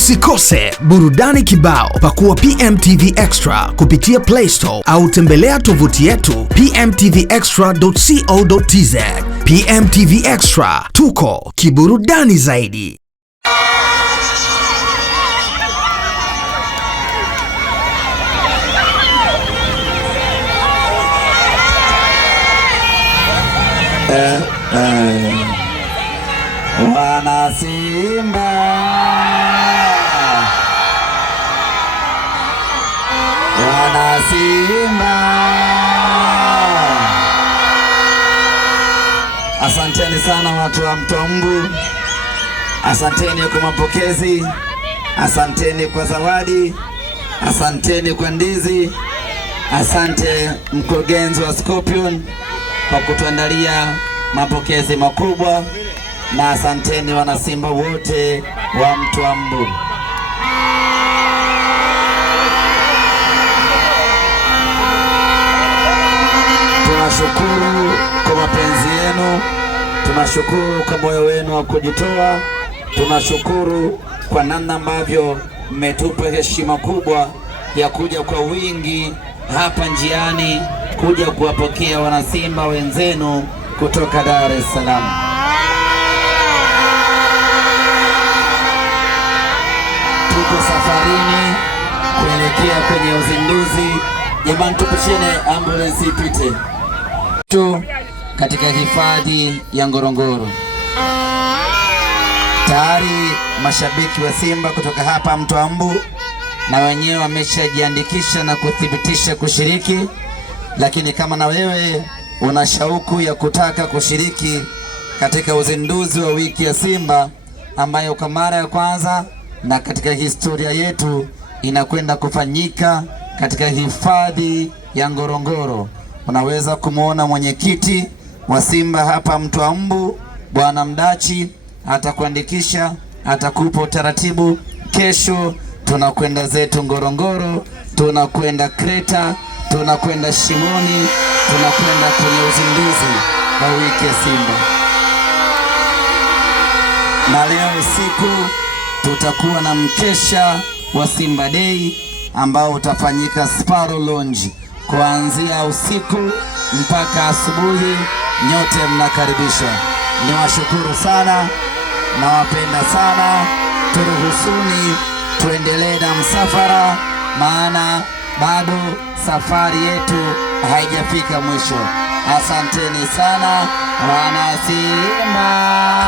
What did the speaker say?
Usikose burudani kibao. Pakua PMTV Extra kupitia Play Store au tembelea tovuti yetu pmtvextra.co.tz. PMTV Extra, tuko kiburudani zaidi. Wana Simba, wana Simba, asanteni sana watu wa Mtombu, asanteni kwa mapokezi, asanteni kwa zawadi, asanteni kwa ndizi, asante mkurugenzi wa Scorpion kwa kutuandalia mapokezi makubwa, na asanteni wana Simba wote wa Mtombu. Tunashukuru kwa mapenzi yenu, tunashukuru kwa moyo wenu wa kujitoa, tunashukuru kwa namna ambavyo mmetupa heshima kubwa ya kuja kwa wingi hapa njiani kuja kuwapokea wanasimba wenzenu kutoka Dar es Salaam. Tuko safarini kuelekea kwenye uzinduzi. Jamani, tupishene ambulance ipite tu katika hifadhi ya Ngorongoro. Tayari mashabiki wa Simba kutoka hapa Mtombu na wenyewe wameshajiandikisha na kuthibitisha kushiriki, lakini kama na wewe una shauku ya kutaka kushiriki katika uzinduzi wa wiki ya Simba ambayo kwa mara ya kwanza na katika historia yetu inakwenda kufanyika katika hifadhi ya Ngorongoro, unaweza kumuona mwenyekiti wa Simba hapa Mtombu, Bwana Mdachi, atakuandikisha, atakupa utaratibu. Kesho tunakwenda zetu Ngorongoro, tunakwenda Kreta, tunakwenda Shimoni, tunakwenda kwenye uzinduzi wa wiki ya Simba. Na leo usiku tutakuwa na mkesha wa Simba Day ambao utafanyika Sparrow Lounge kuanzia usiku mpaka asubuhi. Nyote mnakaribishwa. Niwashukuru sana, nawapenda sana. Turuhusuni tuendelee na msafara, maana bado safari yetu haijafika mwisho. Asanteni sana wana Simba.